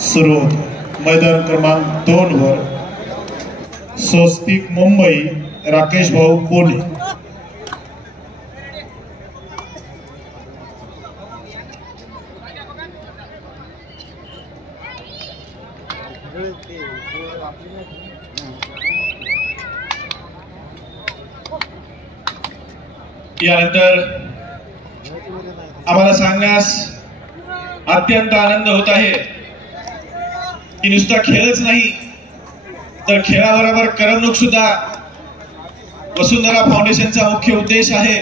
सुरू होतो. मैदान क्रमांक 2 वर स्वस्तिक मुंबई, राकेश भाऊ पुणे. यानंतर आम्हाला सांगण्यास अत्यंत आनंद होत आहे की नुसता खेळच नाही तर खेळाबरोबर करमणूक सुद्धा वसुंधरा फाउंडेशनचा मुख्य उद्देश आहे.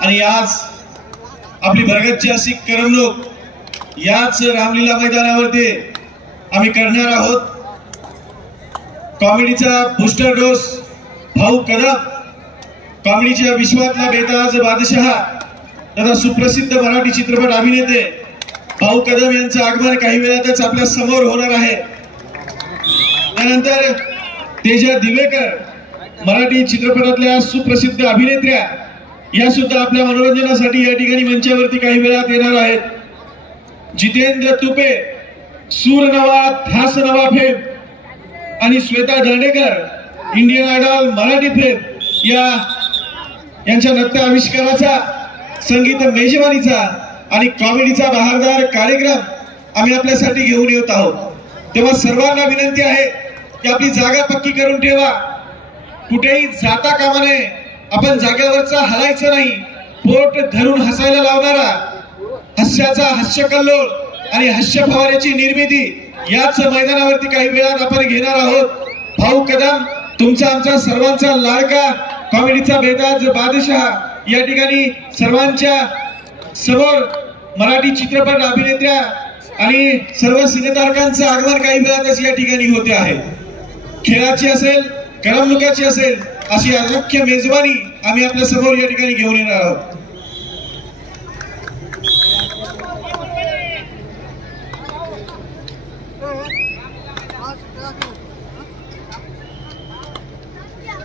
आणि आज आपली भरगतची अशी करमणूक याच रामलीला मैदानावरती आम्ही करणार आहोत. कॉमेडीचा बूस्टर डोस भाऊ कदम, कॉमेडीच्या विश्वातला बेताज बादशाह तथा सुप्रसिद्ध मराठी चित्रपट अभिनेते भाऊ कदम यांचं आगमन काही वेळातच आपल्या समोर होणार आहे. त्यानंतर तेजा दिवेकर, मराठी चित्रपटातल्या सुप्रसिद्ध अभिनेत्र्या, या सुद्धा आपल्या मनोरंजनासाठी या ठिकाणी मंचावरती काही वेळात येणार आहेत. जितेंद्र तुपे, सूर नवा ध्यास नवा फेम, आणि Shweta Dandekar, Indian idol Marathi fame यांच्या नृत्य आविष्काराचा, संगीत मेजवानीचा आणि कॉमेडीचा बहारदार कार्यक्रम आम्ही आपल्यासाठी घेऊन येत आहोत. तेव्हा सर्वांना विनंती आहे की आपली जागा पक्की करून ठेवा. कुठेही जाता कामा नये. आपण जागेवरचा हलायचं नाही. पोट धरून हसायला लावणारा, हास्याचा हास्यकल्लोळ आणि हास्य फवाऱ्याची निर्मिती याच मैदानावरती काही वेळात आपण घेणार आहोत. भाऊ कदम, तुमचा आमचा सर्वांचा लाडका कॉमेडीचा बेताज बादशाह या ठिकाणी सर्वांच्या समोर मराठी चित्रपट अभिनेत्या आणि सर्व सिनेतारकांचं आगमन काही वेळातच या ठिकाणी होते आहे. खेळाची असेल, करमणुकाची असेल, अशी अनोख्य मेजवानी आम्ही आपल्या समोर या ठिकाणी घेऊन येणार आहोत.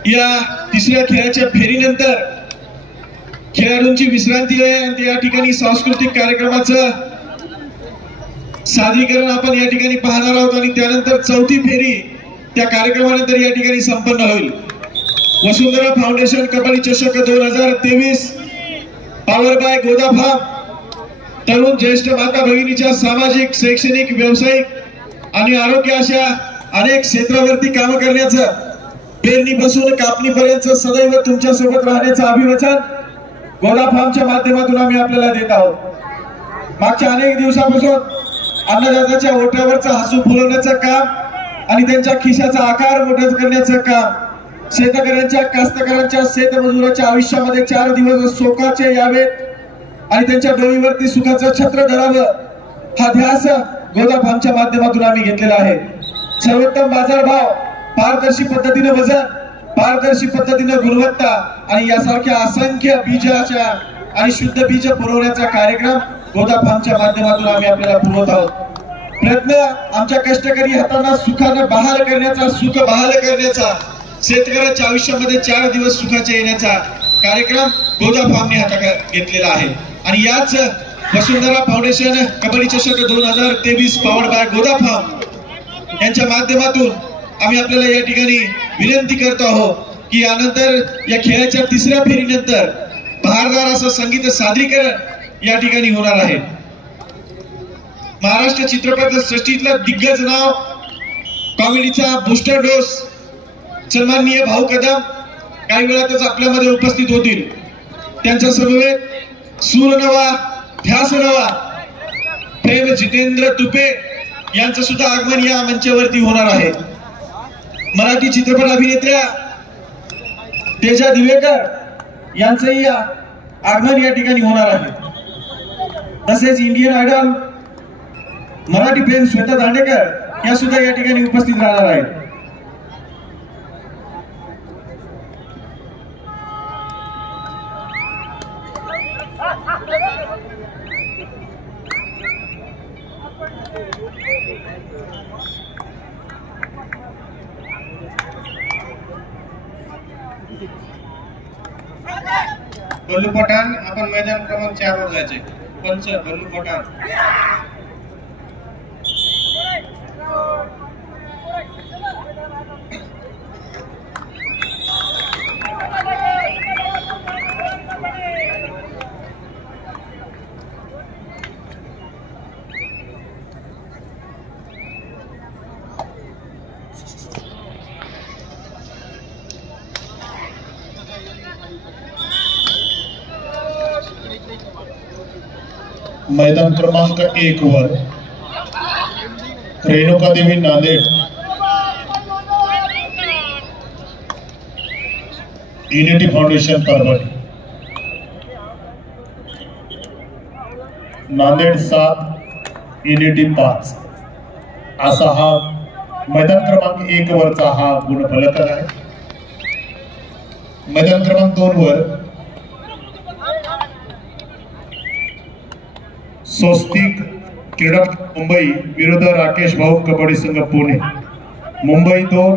या तिसऱ्या खेळाच्या फेरीनंतर खेळाडूंची विश्रांती आहे आणि या ठिकाणी सांस्कृतिक कार्यक्रमाचं सादरीकरण आपण या ठिकाणी पाहणार आहोत. आणि त्यानंतर चौथी फेरी त्या कार्यक्रमानंतर या ठिकाणी संपन्न होईल. वसुंधरा फाउंडेशन कबड्डी चषक 2023 पॉवर बाय गोदा फार्म, तरुण ज्येष्ठ माता भगिनीच्या सामाजिक, शैक्षणिक, व्यावसायिक आणि आरोग्य अशा अनेक क्षेत्रावरती काम करण्याचं, पेरणीपासून कापणीपर्यंत सदैव तुमच्या सोबत राहण्याचं अभिवचन गोदा फार्मच्या माध्यमातून आम्ही आपल्याला देत आहोत. मागच्या अनेक दिवसापासून अन्नदात्याच्या ओठावरचं हसू फुलवण्याचं काम आणि त्यांच्या खिशाचा आकार मोठा करण्याचं काम, शेतकऱ्यांच्या, कास्तकारांच्या, शेतमजुराच्या आयुष्यामध्ये 4 दिवस सोकाचे यावेत आणि त्यांच्या डोईवरती सुखाचं छत्र धरावं, हा ध्यास गोदा फार्मच्या माध्यमातून आम्ही घेतलेला आहे. सर्वोत्तम बाजारभाव, पारदर्शी पद्धतीने वजन, पारदर्शी पद्धतीने गुणवत्ता आणि यासारख्या असंख्य बीजाच्या आणि शुद्ध बीज पुरवण्याचा कार्यक्रम गोदा फार्मच्या माध्यमातून आम्ही आपल्याला पुरवत आहोत. प्रयत्न आमच्या कष्टकरी हातांना सुखाने बहाल करण्याचा, सुख बहाल करण्याचा, शेतकऱ्याच्या आयुष्यामध्ये 4 दिवस सुखाचे येण्याचा कार्यक्रम गोदा फार्मने हातात घेतलेला आहे. आणि याच वसुंधरा फाउंडेशन कबड्डी चषक 2023 पॉवर्ड बाय गोदा फार्म यांच्या माध्यमातून आम्ही आपल्याला या ठिकाणी विनंती करतो आहोत की यानंतर या खेळाच्या तिसऱ्या फेरीनंतर बहारदार असं संगीत सादरीकरण या ठिकाणी होणार आहे. महाराष्ट्र चित्रपट सृष्टीतलं दिग्गज नाव, कॉमेडीचा बूस्टर डोस सन्माननीय भाऊ कदम काही वेळातच आपल्यामध्ये उपस्थित होतील. त्यांच्या समवेत सूर नवा ध्यास नवा प्रेम जितेंद्र तुपे यांचं सुद्धा आगमन या मंचावरती होणार आहे. मराठी चित्रपट अभिनेत्र्या तेजा दिवेकर यांचंही आगमन या ठिकाणी होणार आहे. तसेच Indian idol Marathi fame Shweta Dandekar या सुद्धा या ठिकाणी उपस्थित राहणार आहेत. बल्लू पठाण, आपण मैदान क्रमांक 4 वर जायचे. पंच बल्लू पठाण. मैदान क्रमांक 1 वर Renuka Devi Nanded unity foundation Parbhani Nanded 7 unity 5 असा हा मैदान क्रमांक 1 वरचा हा गुणफलक आहे। मैदान क्रमांक 2 वर स्वस्तिक क्रीडा मुंबई विरुद्ध राकेश भाऊ कबड्डी संघ पुणे मुंबई 2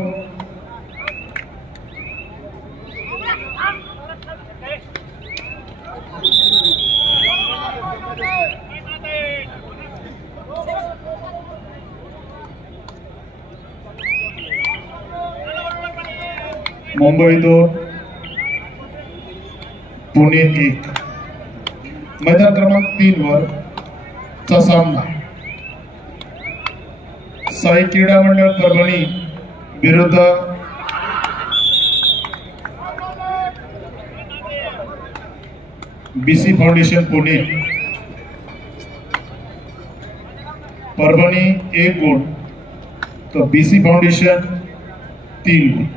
मुंबई 2 पुणे 1। मैदान क्रमांक 3 वर चा सामना साई क्रीडा मंडळ परभणी विरुद्ध बीसी फाउंडेशन पुणे। परभणी 1 गुण तो बीसी फाउंडेशन 3 गुण।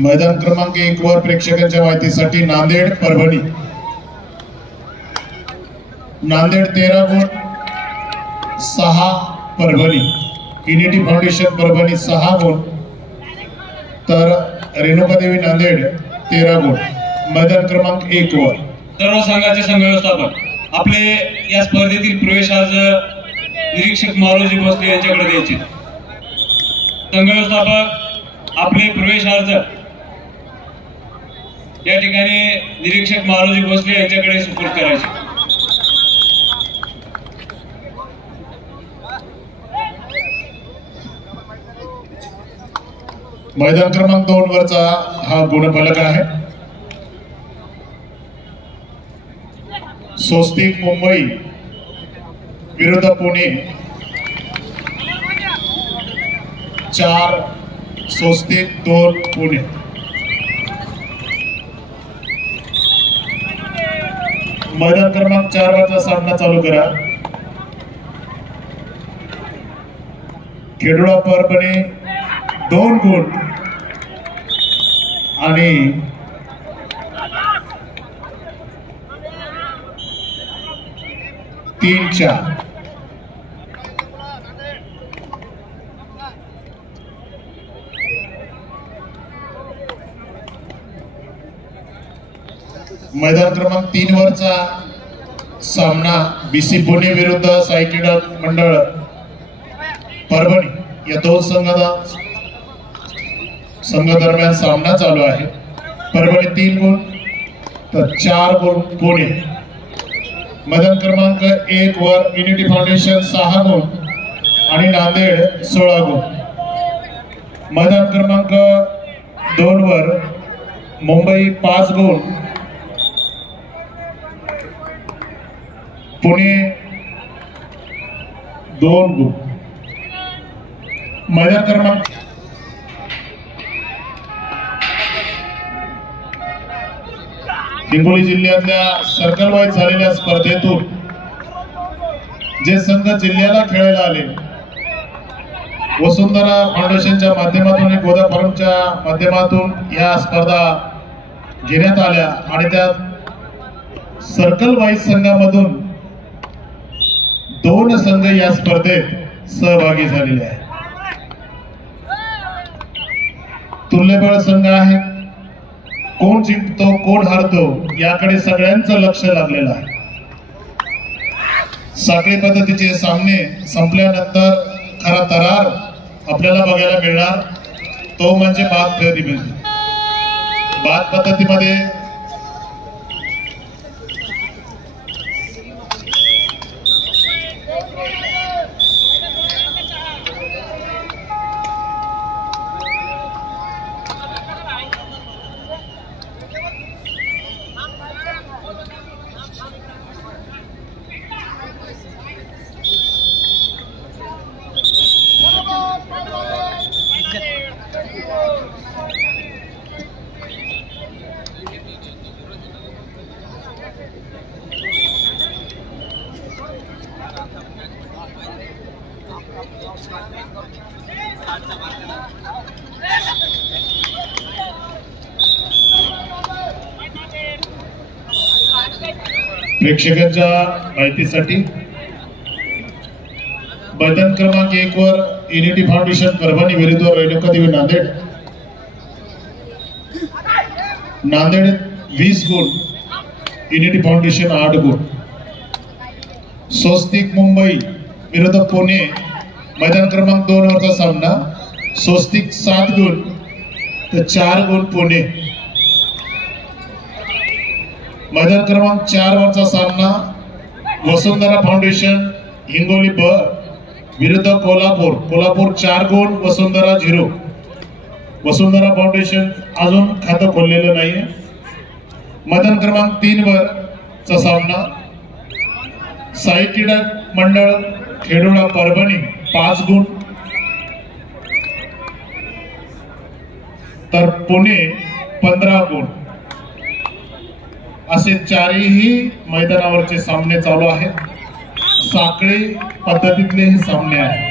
मैदान क्रमांक 1 वर प्रेक्षकांच्या माहितीसाठी नांदेड परभणी नांदेड 13 गुण 6 परभणी युनिटी फाउंडेशन परभणी 6 गुण तर रेणुका देवी नांदेड 13 गुण। मैदान क्रमांक 1 वर सर्व संघाचे संघ व्यवस्थापन आपले या स्पर्धेतील प्रवेश अर्ज निरीक्षक मालोजी भोसले यांच्याकडे द्यायचे। संघ व्यवस्थापक आपले प्रवेश अर्ज या ठिकाणी निरीक्षक मालोजी भोसले यांच्याकडे सुपूर्द करायचे। मैदान क्रमांक 2 वरचा हा गुणफलक आहे। स्वस्तिक मुंबई विरुद्ध पुणे 4 स्वस्तिक 2 पुणे। मैदान क्रमांक 4 वरचा सामना चालू करा। खेडोळा परभणी 2 गुण आणि तीन 4 मैदान क्रमांक 3 वरचा सामना बीसी पुणे विरुद्ध साई क्रीडा मंडळ परभणी या दोन संघ दरम्यान सामना चालू आहे। परभणी 3 गुण तर 4 गुण पुणे। मैदान क्रमांक 1 वर युनिटी फाउंडेशन 6 गुण आणि नांदेड 16 गुण। मैदान क्रमांक 2 वर मुंबई 5 गुण पुणे 2 गुण। मैदान क्रमांक हिंगोली जिल्ह्यातल्या सर्कल वाईज झालेल्या स्पर्धेतून जे संघ जिल्ह्याला खेळायला आले वसुंधरा फाउंडेशनच्या माध्यमातून आणि गोदा फार्मच्या माध्यमातून या स्पर्धा घेण्यात आल्या आणि त्यात सर्कल वाईज संघामधून 2 संघ या स्पर्धेत सहभागी झालेले आहेत। तुल्यबळ संघ आहे। कोण जिंकतो कोण हारतो याकडे सगळ्यांचं लक्ष लागलेलं आहे। साखळी पद्धतीचे सामने संपल्यानंतर खरा तरार आपल्याला बघायला मिळणार तो म्हणजे बाद फेरीमध्ये। बाद पद्धतीमध्ये प्रेक्षकांच्या माहितीसाठी मैदान क्रमांक 1 वर युनिटी फाउंडेशन परभणी विरुद्ध रेणुका देवी नांदेड. नांदेड 20 गुण, युनिटी फाउंडेशन 8 गुण. स्वस्तिक मुंबई विरुद्ध पुणे मैदान क्रमांक 2 वरचा सामना. स्वस्तिक 7 गुण तर 4 गुण पुणे. मैदान क्रमांक 4 वरचा सामना वसुंधरा फाउंडेशन हिंगोली ब विरुद्ध कोल्हापूर. कोल्हापूर 4 गुण, वसुंधरा 0. वसुंधरा फाउंडेशन अजून खातं खोललेलं नाहीये. मैदान क्रमांक 3 वरचा सामना साई क्रीडा मंडळ खेडोळा परभणी 5 गुण तर पुणे 15 गुण. असे चारही मैदानावरचे सामने चालू आहेत. साखळी पद्धतीतले हे सामने आहेत.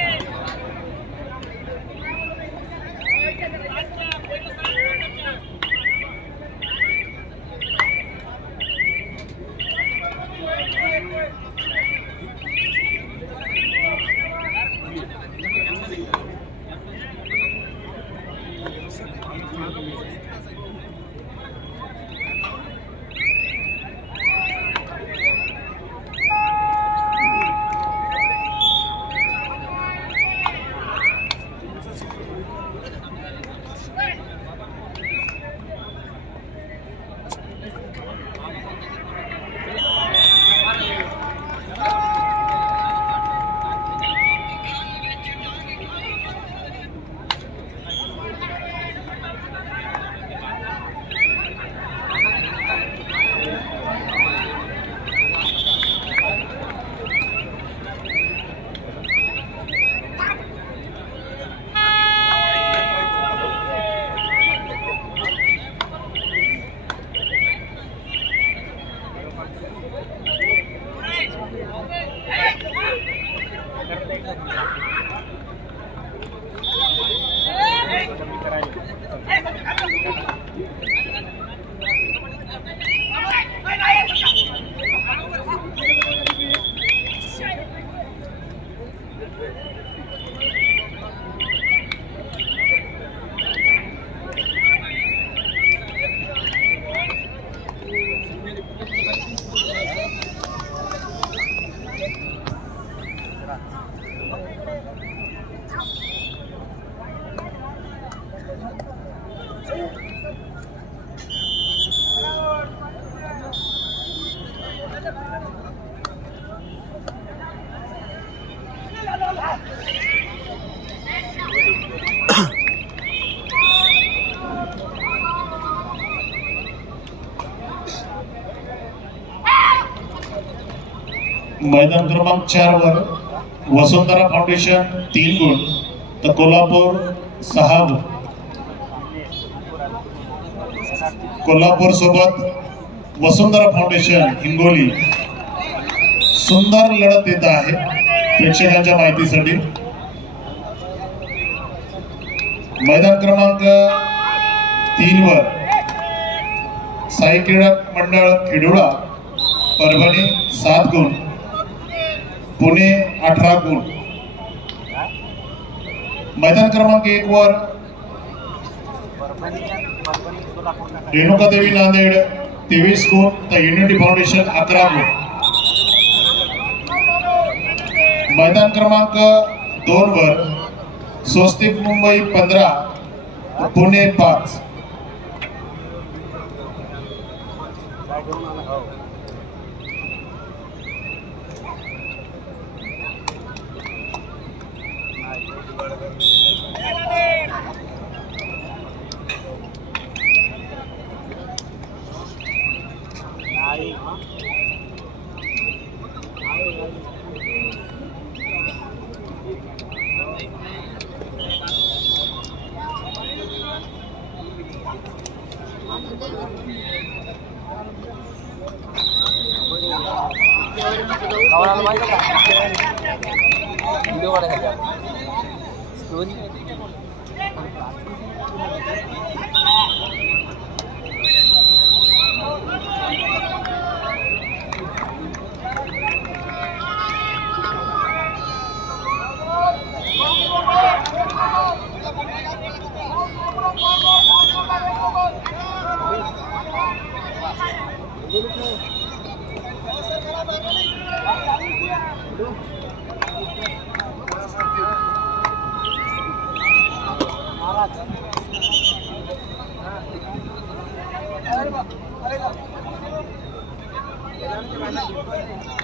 मैदान क्रमांक 4 वर वसुंधरा फाउंडेशन 3 गुण तर कोल्हापूर 6 गुण. कोल्हापूर सोबत वसुंधरा फाउंडेशन हिंगोली सुंदर लढत देत आहे. प्रेक्षकांच्या माहितीसाठी मैदान क्रमांक 3 वर साई क्रीडा मंडळ खेडोळा परभणी 7 गुण, पुणे 18 गुण. मैदान क्रमांक 1 वर रेणुका देवी नांदेड 23 गुण तर युनिटी फाउंडेशन 11 गुण. मैदान क्रमांक 2 वर स्वस्तिक मुंबई 15 पुणे 5.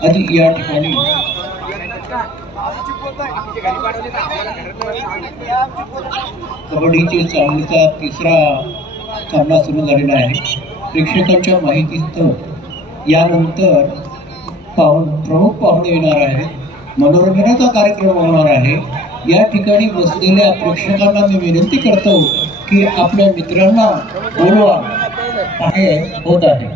आणि या ठिकाणी कबड्डीचे चांगलीचा तिसरा सामना सुरू झालेला आहे. प्रेक्षकांच्या माहितीस्तव यानंतर प्रमुख पाहुणे येणार आहेत. मनोरंजनाचा कार्यक्रम होणार आहे. या ठिकाणी बसलेल्या प्रेक्षकांना मी विनंती करतो की आपल्या मित्रांना बोलवा. हे होत आहे.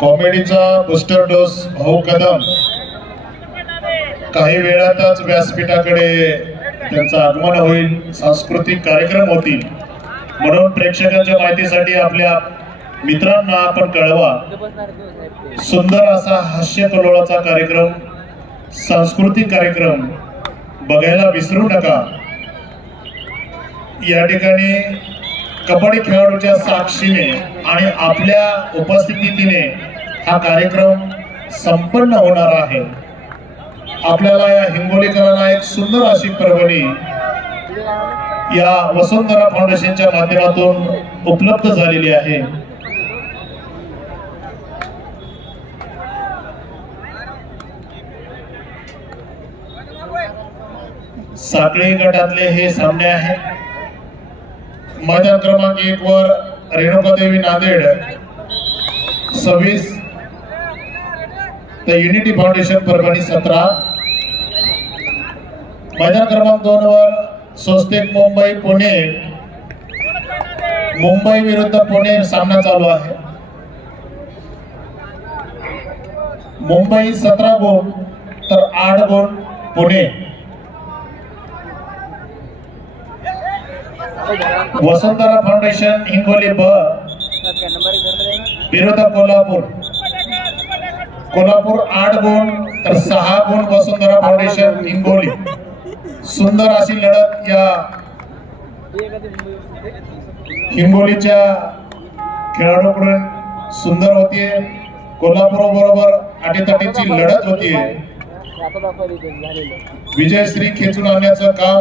कॉमेडीचा बूस्टर डोस भाऊ कदम काही वेळातच व्यासपीठाकडे त्यांचं आगमन होईल. सांस्कृतिक कार्यक्रम होतील म्हणून प्रेक्षकांच्या माहितीसाठी आपल्या मित्रांना आपण कळवा. सुंदर असा हास्य कल्लोळाचा कार्यक्रम, सांस्कृतिक कार्यक्रम बघायला विसरू नका. या ठिकाणी कबड्डी खेळाडूच्या साक्षीने आणि आपल्या उपस्थितीने हा कार्यक्रम संपन्न होणार आहे. आपल्याला या हिंगोलीकरांना एक सुंदर अशी पर्वणी या वसुंधरा फाउंडेशनच्या माध्यमातून उपलब्ध झालेली आहे. साखळी गटातले हे सामने आहेत. मैदान क्रमांक 1 वर रेणुकादेवी नांदेड 26 तर युनिटी फाउंडेशन परभणी 17. मैदान क्रमांक 2 वर स्वस्तिक मुंबई पुणे, मुंबई विरुद्ध पुणे सामना चालू आहे. मुंबई 17 गुण तर 8 गुण पुणे. वसुंधरा फाउंडेशन हिंगोली ब विरुद्ध कोल्हापूर. कोल्हापूर 8 गुण तर 6 गुण वसुंधरा फाउंडेशन हिंगोली. सुंदर अशी लढत या हिंगोलीच्या खेळाडूकडून सुंदर होतीये. कोल्हापूर बरोबर अटीतटीची लढत होतीये. विजयश्री खेचून आणण्याचं काम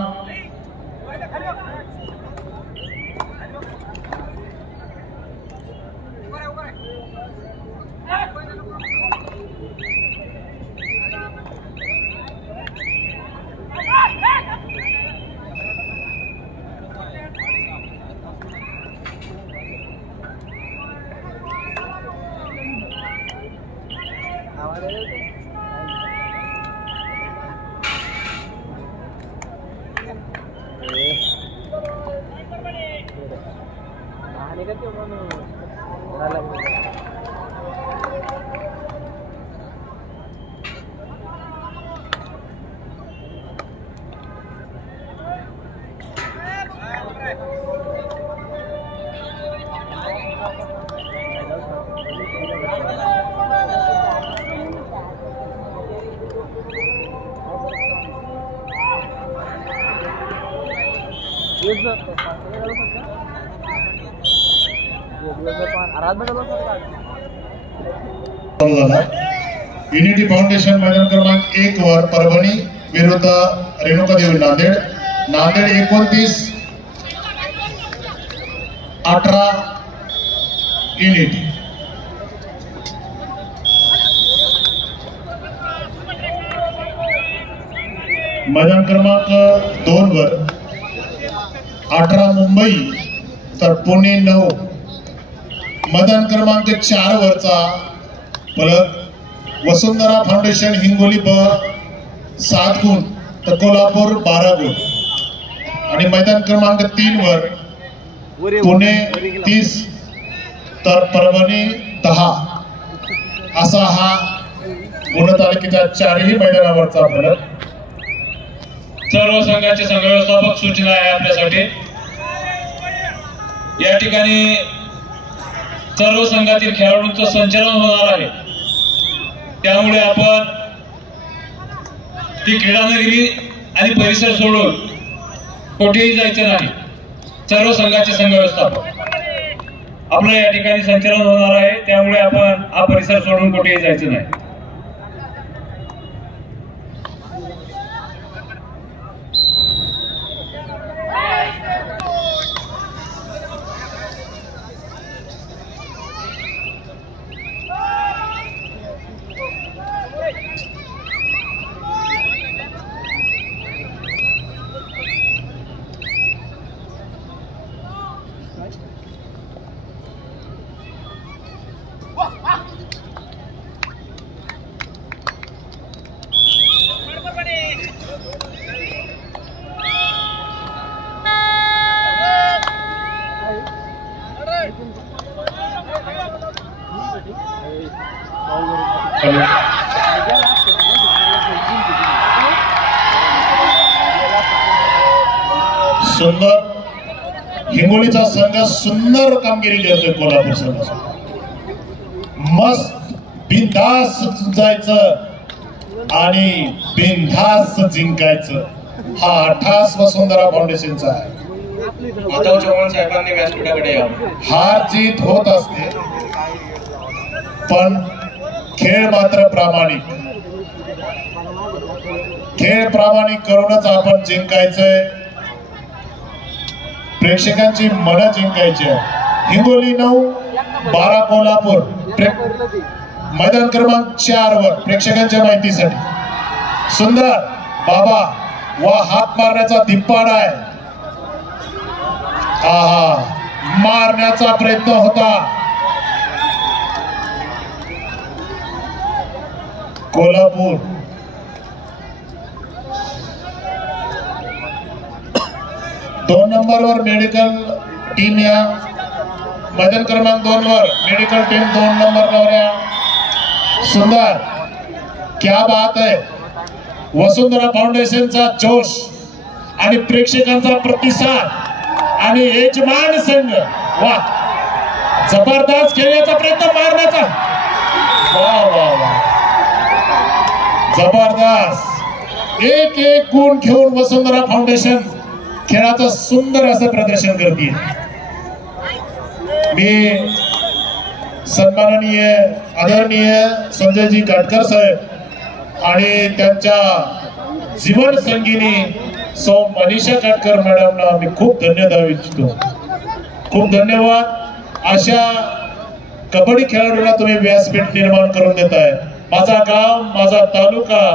युनिटी फाउंडेशन मैदान क्रमांक 1 वर परभणी विरुद्ध रेणुकादेवी नांदेड. नांदेड 29-18 युनिटी. मैदान क्रमांक 2 वर 18 मुंबई तर पुणे 9. मैदान क्रमांक 4 वरचा फलक वसुंधरा फाउंडेशन हिंगोली ब 7 गुण तर कोल्हापूर 12 गुण. आणि मैदान क्रमांक 3 वर पुणे 30 तर परभणी 10 असा हा गुणतालिकेच्या चारही मैदानावरचा फलक. सर्व संघाचे संघ व्यवस्थापक सूचना आहे आपल्यासाठी. या ठिकाणी सर्व संघातील खेळाडूंचं संचलन होणार आहे, त्यामुळे आपण ती क्रीडा नगरी आणि परिसर सोडून कुठेही जायचं नाही. सर्व संघाचे संघ व्यवस्थापक आपलं या ठिकाणी संचलन होणार आहे, त्यामुळे आपण हा परिसर सोडून कुठेही जायचं नाही. सुंदर हिंगोलीचा संघ सुंदर कामगिरी करतोय. कोल्हापूर संघ मस्त बिनधास जायचं आणि बिनधास जिंकायचं हा अठास वसुंधरा फाउंडेशनचा आहे. माधव चव्हाण साहेबांनी व्यासपीठाकडे यावं. हार जीत होत असते पण खेळ मात्र प्रामाणिक. खेळ प्रामाणिक करूनच आपण जिंकायचंय. प्रेक्षकांची मनं जिंकायची आहे. हिंगोली 9, 12 कोल्हापूर. मैदान क्रमांक 4 वर प्रेक्षकांच्या माहितीसाठी सुंदर बाबा वा हात मारण्याचा धिप्पाड आहे. मारण्याचा प्रयत्न होता. कोल्हापूर दोन नंबरवर मेडिकल टीम या. मैदान क्रमांक 2 वर मेडिकल टीम 2 नंबरवर या. सुंदर क्या बात है. वसुंधरा फाउंडेशनचा जोश आणि प्रेक्षकांचा प्रतिसाद आणि यजमान संघ वा जबरदस्त खेळण्याचा प्रयत्न मारण्याचा. वा वा वा जबरदस्त. एक गुण घेऊन वसुंधरा फाउंडेशन खेळाचं सुंदर असं प्रदर्शन करते. मी सन्माननीय आदरणीय संजयजी काटकर साहेब आणि त्यांच्या जीवन संगिनी सौ मनीषा काटकर मॅडमना मी खूप धन्यवाद इच्छितो. खूप धन्यवाद. अशा कबड्डी खेळाडूंना तुम्ही व्यासपीठ निर्माण करून देताय. माझा गाव, माझा तालुका,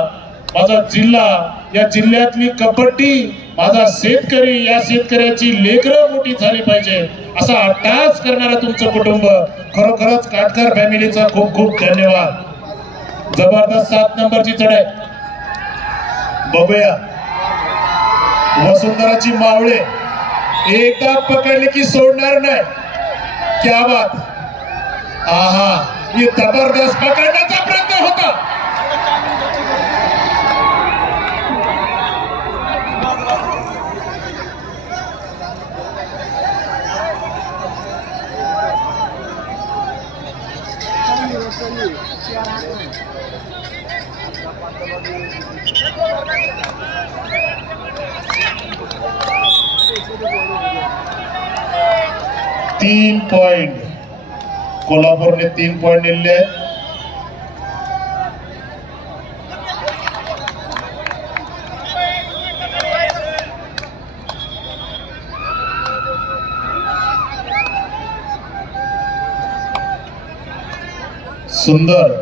माझा जिल्हा, या जिल्ह्यातली कबड्डी, माझा शेतकरी, या शेतकऱ्याची लेकरं मोठी झाली पाहिजे असा अट्टास करणारा तुमचं कुटुंब. खरोखरच काटकर फॅमिलीचा खूप खूप धन्यवाद. जबरदस्त 7 नंबरची चढाई बघूया. वसुंधराची मावळे एकदा पकडले की सोडणार नाही. क्या बात. हे जबरदस्त पकडण्याचा प्रयत्न होता. तीन पॉइंट कोल्हापूरने 3 पॉइंट दिले आहेत. सुंदर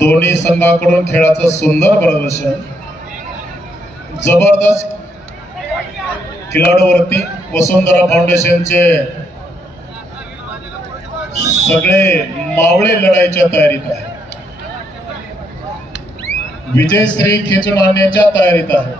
दोन्ही संघाकडून खेळाचं सुंदर प्रदर्शन. जबरदस्त खेळाडूवरती वसुंधरा फाउंडेशनचे सगळे मावळे लढाईच्या तयारीत आहे. विजयश्री खेचून आणण्याच्या तयारीत आहे.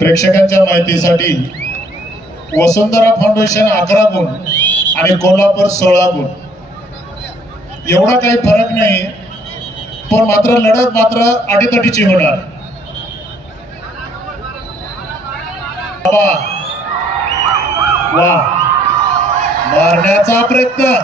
प्रेक्षकांच्या माहितीसाठी वसुंधरा फाउंडेशन 11 गुण आणि कोल्हापूर 16 गुण. एवढा काही फरक नाही, पण मात्र लढत मात्र अटीतटीची होणार. वा, मारण्याचा प्रयत्न.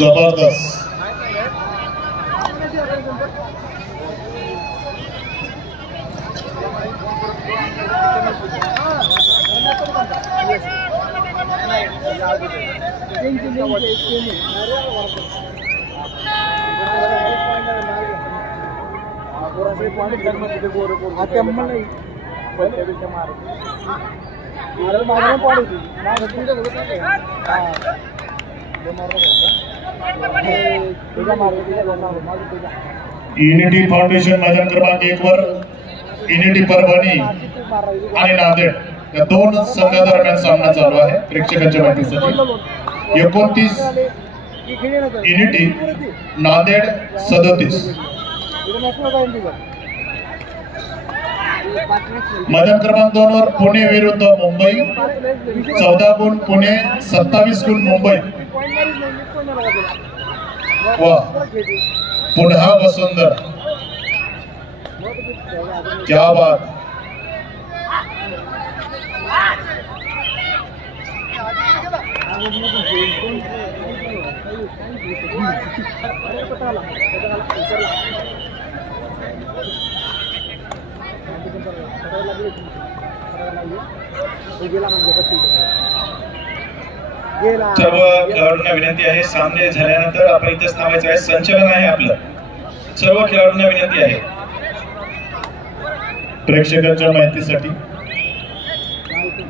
जबरदस्त. युनिटी फाउंडेशन मैदान क्रमांक 1 वर युनिटी परभणी आणि नांदेड या दोन संघादरम्यान सामना चालू आहे. प्रेक्षकांच्या माहितीसाठी 29 युनिटी, नांदेड 37. मैदान क्रमांक 2 वर पुणे विरुद्ध मुंबई. 14 गुण पुणे, 27 गुण मुंबई. वा, पुन्हा वसुंधरा. क्या बात. सर्व खेळाडूंना विनंती आहे, सामने झाल्यानंतर आपण इथेच थांबायचं आहे. संचलन आहे आपलं. सर्व खेळाडूंना विनंती आहे. प्रेक्षकांच्या माहितीसाठी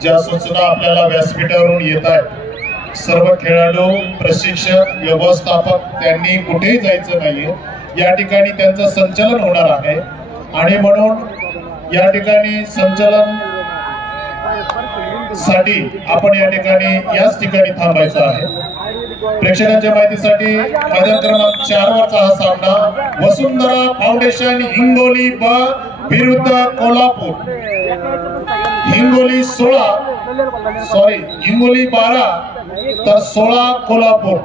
ज्या सूचना आपल्याला व्यासपीठावरून येत आहेत, सर्व खेळाडू, प्रशिक्षक, व्यवस्थापक त्यांनी कुठेही जायचं नाहीये. या ठिकाणी त्यांचं संचलन होणार आहे आणि म्हणून या ठिकाणी संचलन साठी आपण या ठिकाणी याच ठिकाणी थांबायचं आहे. प्रेक्षकांच्या माहितीसाठी मैदान क्रमांक 4 वरचा हा सामना वसुंधरा फाउंडेशन हिंगोली ब विरुद्ध कोल्हापूर. हिंगोली 12 तर 16 कोल्हापूर.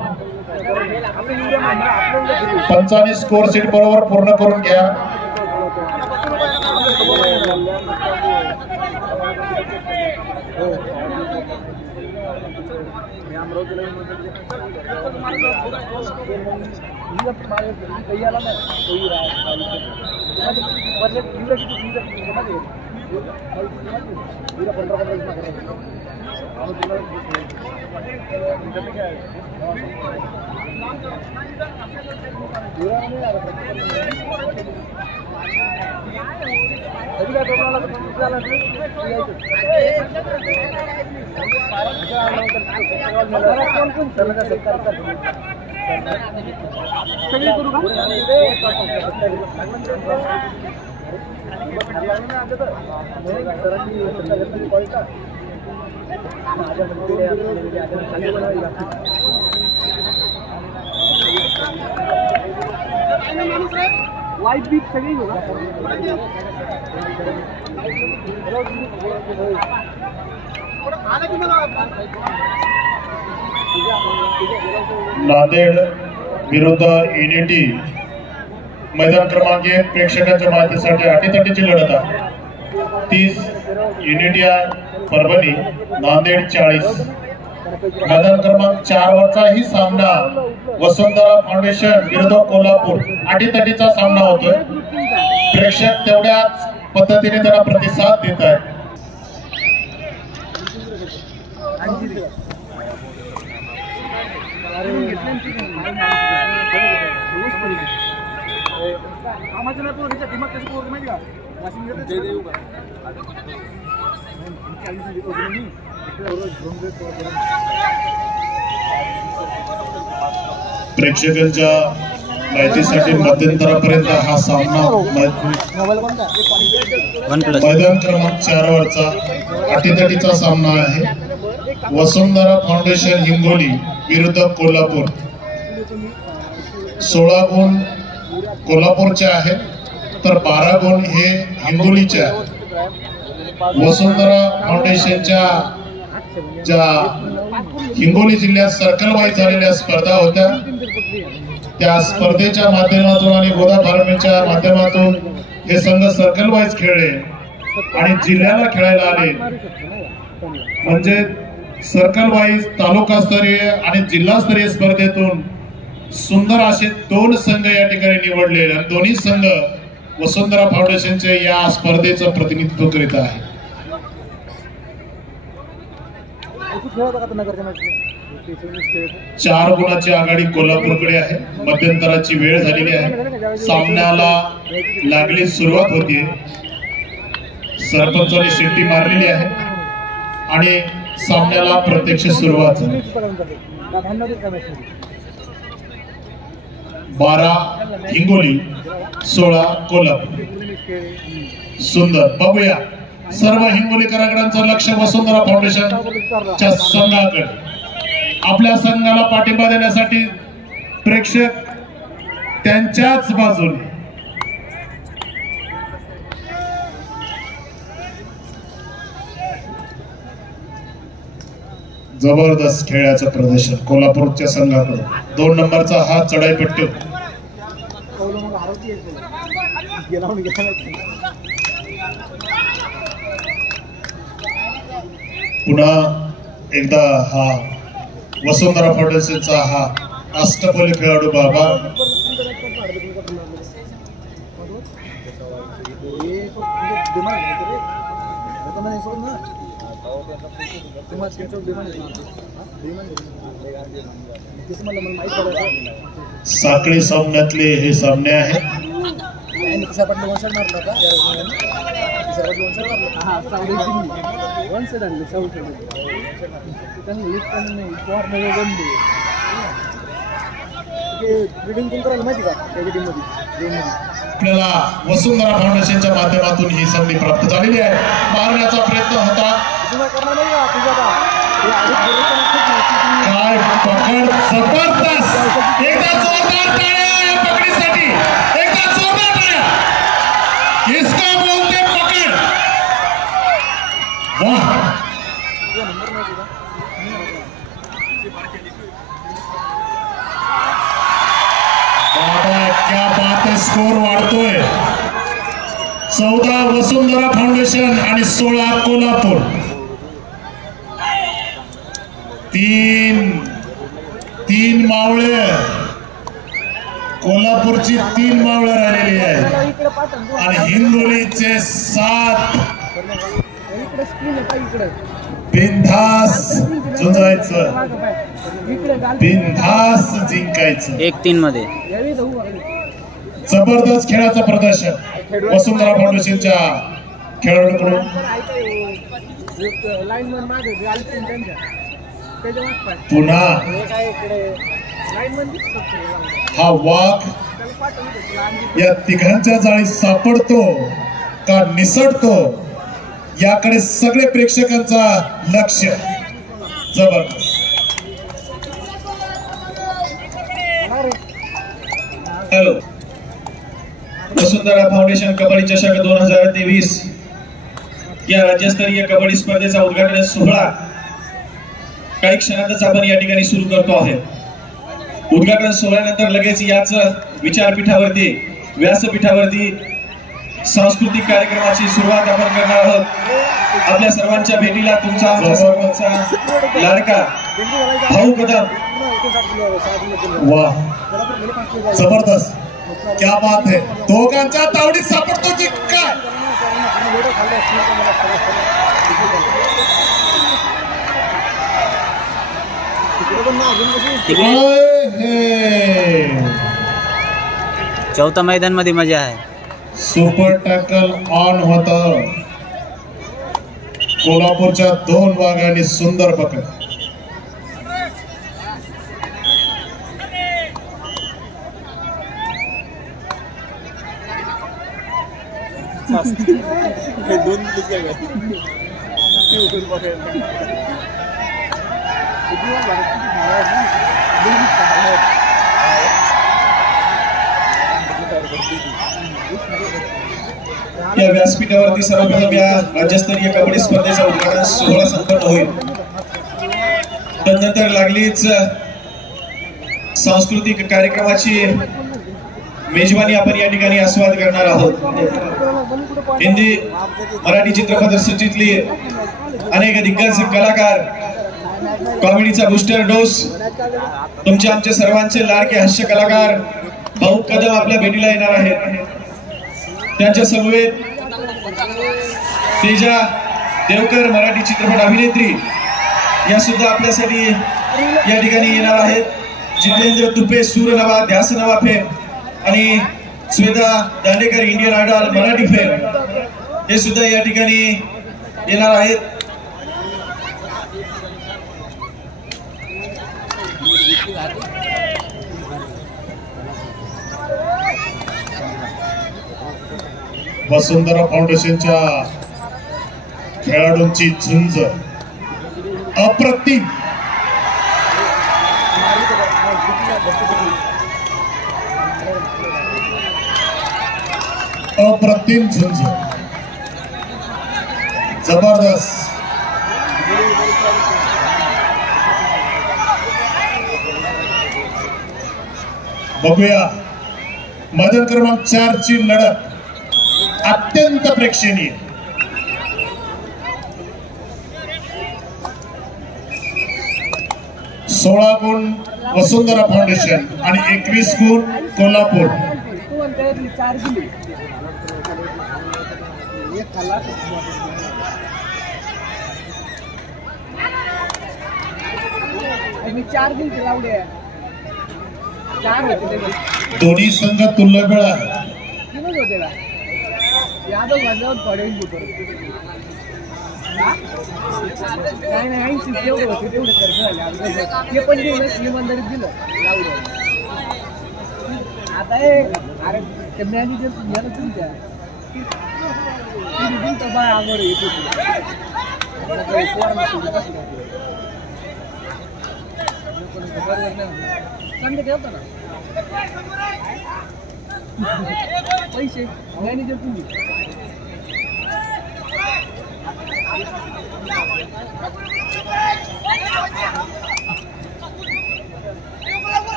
पंचांनी स्कोर शीट बरोबर पूर्ण करून घ्या. वाइट बीट सही होगा. नांदेड विरुद्ध युनिटी मैदान क्रमांक 1 प्रेक्षकांच्या माहितीसाठी अटीतटीची लढत आहे. 30 युनिटी परभणी, नांदेड 40. मैदान क्रमांक 4 वरचाही सामना वसुंधरा फाउंडेशन विरुद्ध कोल्हापूर अटीतटीचा सामना होतोय. प्रेक्षक तेवढ्याच पद्धतीने त्याला प्रतिसाद देत आहेत. प्रेक्षकांच्या माहितीसाठी मध्यंतरापर्यंत हा सामना मैदान क्रमांक 4 वरचा अटीतटीचा सामना आहे. वसुंधरा फाउंडेशन हिंगोली विरुद्ध कोल्हापूर. 16 गुण कोल्हापूरचे आहेत तर 12 गुण हे हिंगोलीचे आहेत. वसुंधरा फाउंडेशनच्या ज्या हिंगोली जिल्ह्यात सर्कल वाईज झालेल्या स्पर्धा होत्या त्या स्पर्धेच्या माध्यमातून आणि गोदा फार्मेच्या माध्यमातून हे संघ सर्कल वाईज खेळले आणि जिल्ह्याला खेळायला आले. म्हणजे सर्कल वाईज तालुकास्तरीय आणि जिल्हास्तरीय स्पर्धेतून सुंदर असे 2 संघ या ठिकाणी निवडले आणि दोन्ही संघ वसुंधरा फाउंडेशनचे या स्पर्धेचं प्रतिनिधित्व करीत आहे. चार गुणाची आघाडी कोल्हापूरकडे आहे. मध्यंतराची वेळ झालेली आहे. सामन्याला लागली सुरुवात होतीये. सरपंचाने शिट्टी मारलेली आहे आणि सामन्याला प्रत्यक्ष सुरुवात झाली. 12 हिंगोली 16 कोल्हापूर. सुंदर. बघूया सर्व हिंगोलीकरांचं लक्ष वसुंधरा फाउंडेशनच्या संघाकडे. आपल्या संघाला पाठिंबा देण्यासाठी प्रेक्षक त्यांच्याच बाजूने. जबरदस्त खेळाचं प्रदर्शन कोल्हापूरच्या संघाकडून. 2 नंबरचा हा चढाईपट्टू. पुन्हा एकदा हा वसुंधरा फाउंडेशनचा हा अष्टपैलू खेळाडू बाबा. साखळी सामन्यातले हे सामने आहेत. आपल्याला वसुंधरा फाउंडेशनच्या माध्यमातून ही संधी प्राप्त झालेली आहे. मारण्याचा प्रयत्न होता. काय पकड जबरदस्त. एकदा जोरदार टाळ्या या पकडीसाठी. एकदा जोरदार टाळ्या. इसका बोलते पकड. वाह. क्या बात है. स्कोर वाढतोय. 14 वसुंधरा फाउंडेशन आणि 16 कोल्हापूर. 3 मावळे. कोल्हापूरची 3 मावळे राहिलेली आहेत आणि हिंगोलीचे 7. बिनधास झुंजायचं. बिनधास जिंकायचं. 1-3 मध्ये जबरदस्त खेळाचं प्रदर्शन वसुंधरा फाउंडेशनच्या खेळाडूंकडून. पुन्हा हा वाघ या तिघांच्या जाळीत सापडतो का निसटतो याकडे सगळे प्रेक्षकांचा लक्ष. जबरदस्त. हॅलो. वसुंधरा फाउंडेशन कबड्डी चषक 2023 या राज्यस्तरीय कबड्डी स्पर्धेचा उद्घाटन सोहळा काही क्षणातच आपण या ठिकाणी सुरू करतो आहे. उद्घाटन सोहळ्यानंतर लगेच याच विचारपीठावरती व्यासपीठावरती सांस्कृतिक कार्यक्रमाची सुरुवात आपण करणार आहोत. आपल्या सर्वांच्या भेटीला तुमचा आमच्या सर्वांचा लाडका भाऊ कदम. वाह, जबरदस्त, क्या बात है. दोघांच्या तावडीत सापडतो की काय. चौथा मैदान मध्ये मजा आहे. सुपर टॅकल ऑन होत. कोल्हापूरच्या 2 वाघांनी सुंदर पकड. या व्यासपीठावरती सर्वप्रथम या राज्यस्तरीय कबड्डी स्पर्धेचा उद्घाटन सोहळा संपन्न होईल. तदनंतर लागलीच सांस्कृतिक कार्यक्रमाची मेजवानी आपण या ठिकाणी आस्वाद करणार आहोत. हिंदी मराठी चित्रपटसृष्टीतली अनेक दिग्गज कलाकार, कॉमेडीचा बूस्टर डोस, तुमचे आमचे सर्वांचे लाडके हास्य कलाकार भाऊ कदम आपल्या भेटीला येणार आहेत. त्यांच्या समवेत तेजा देवकर मराठी चित्रपट अभिनेत्री या सुद्धा आपल्यासाठी या ठिकाणी येणार आहेत. जितेंद्र तुपे सूर नवा ध्यास नवा फेम आणि Shweta Dandekar Indian idol Marathi fame हे सुद्धा या ठिकाणी येणार आहेत. वसुंधरा फाउंडेशनच्या खेळाडूंची झुंज अप्रतिम. अप्रतिम झुंज, जबरदस्त. बघूया मैदान क्रमांक 4 ची लढत अत्यंत प्रेक्षणीय. सोळा गुण वसुंधरा फाउंडेशन आणि 21 गुण कोल्हापूर. दोन्ही संघ तुल्यबळ आहे. यादव माझ्यावर पडेल नाही नाही तेवढं होते तेवढं खर्च ते पण दिलं श्रीमंदिरात दिलं लावलं. आता अरे ते मॅनेजर झालं तुमच्या बाय आवर येतो संडे ठेवतो ना पैसे मॅनेजर तुम्ही.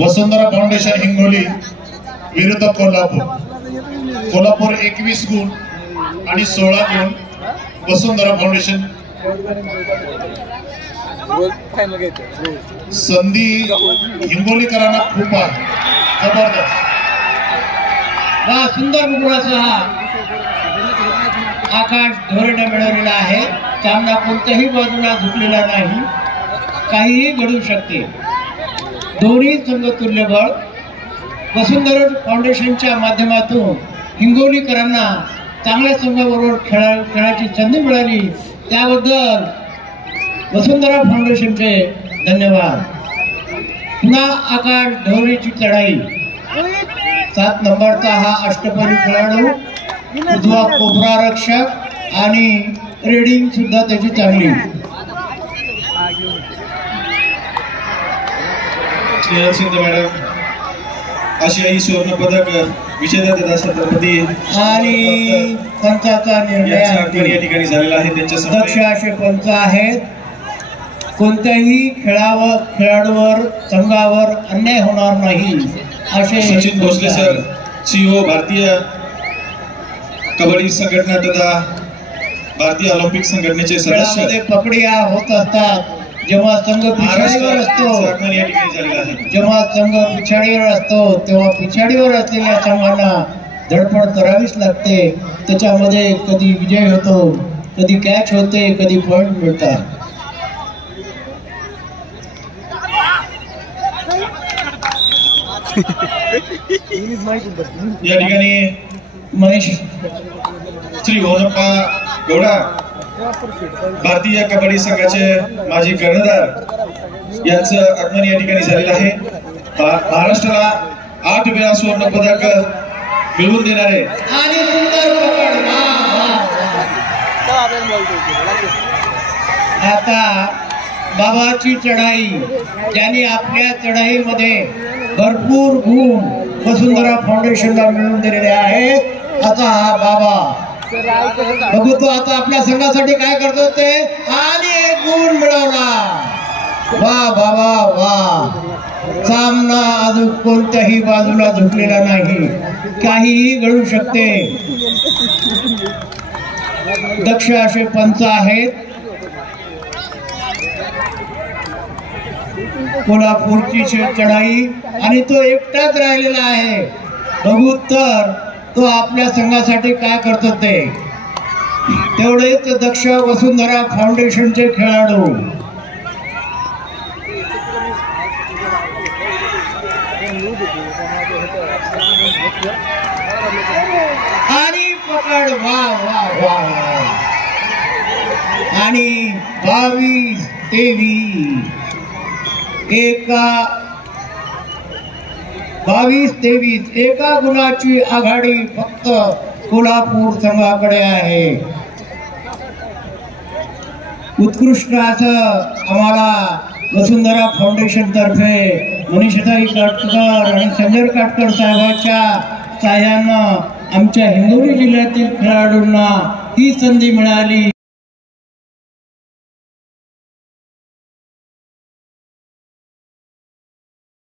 वसुंधरा फाउंडेशन हिंगोली विरुद्ध कोल्हापूर. कोल्हापूर 21 गुण आणि 16 गुण वसुंधरा फाउंडेशन. संधी हिंगोलीकरांना खूप आहे. जबरदस्त. सुंदर मुकुळाचा आकाश धोरणे मिळवलेला आहे. सामना कोणत्याही बाजूला झुकलेला नाही. काहीही घडू शकते. दोन्ही संघ तुल्यबळ. वसुंधरा फाउंडेशनच्या माध्यमातून हिंगोलीकरांना चांगल्या संघाबरोबर खेळाची संधी मिळाली त्याबद्दल वसुंधरा फाउंडेशनचे धन्यवाद. पुन्हा आकाश ढोरेची चढाई 7 नंबरचा हा अष्टपैलू खेळाडू, उजवा कोबरा रक्षक आणि रेडिंग सुद्धा त्याची चांगली. स्नेहल शिंदे मॅडम आशियाई सुवर्ण पदक विजेत्या छत्रपती आणि पंचाचा निर्णय या ठिकाणी झालेला आहे. त्यांच्या दक्ष असे पंच आहेत. कोणत्याही खेळाडूवर संघावर अन्याय होणार नाही असे सचिन भोसले सर, सीईओ भारतीय कबड्डी संघटना तथा भारतीय ऑलिम्पिक संघटनेचे सदस्य. खेळामध्ये पकड्या होत असतात जेव्हा संघ पिछाडीवर असतो, जेव्हा संघ पिछाडीवर असतो तेव्हा पिछाडीवर असलेल्या संघांना धडपड करावीच लागते. त्याच्यामध्ये कधी विजय होतो, कधी कॅच होते, कधी पॉइंट मिळतात. या ठिकाणी महेश श्री गोनप्पा गौडा भारतीय कबड्डी संघाचे माजी कर्णधार यांचं आगमन या ठिकाणी झालेलं आहे. महाराष्ट्राला 8 वेळा सुवर्ण पदक मिळवून देणारे आणि सुंदर पकड. आता बाबाची चढाई, ज्यांनी आपल्या चढाईमध्ये भरपूर गुण वसुंधरा फाउंडेशनला मिळवून दिलेले आहेत. आता हा बाबा बघू तो आता आपल्या संघासाठी काय करतो ते, आणि एक गुण मिळवला. वा बाबा वा. सामना अजून कोणत्याही बाजूला झुकलेला नाही, काहीही घडू शकते. दक्ष असे पंच आहेत. कोल्हापूरची चढाई आणि तो एकटाच राहिलेला आहे. बघू तर तो आपल्या संघासाठी काय करतो ते. तेवढेच दक्ष वसुंधरा फाउंडेशनचे खेळाडू. आणि पकड. वा वा वा. आणि 22-23 एका गुणाची आघाडी फक्त कोल्हापूर संघाकडे आहे. उत्कृष्ट असं आम्हाला वसुंधरा फाउंडेशन तर्फे मनीषाताई काटकर आणि संजय काटकर साहेबांच्या साह्यानं आमच्या हिंगोली जिल्ह्यातील खेळाडूंना ही संधी मिळाली.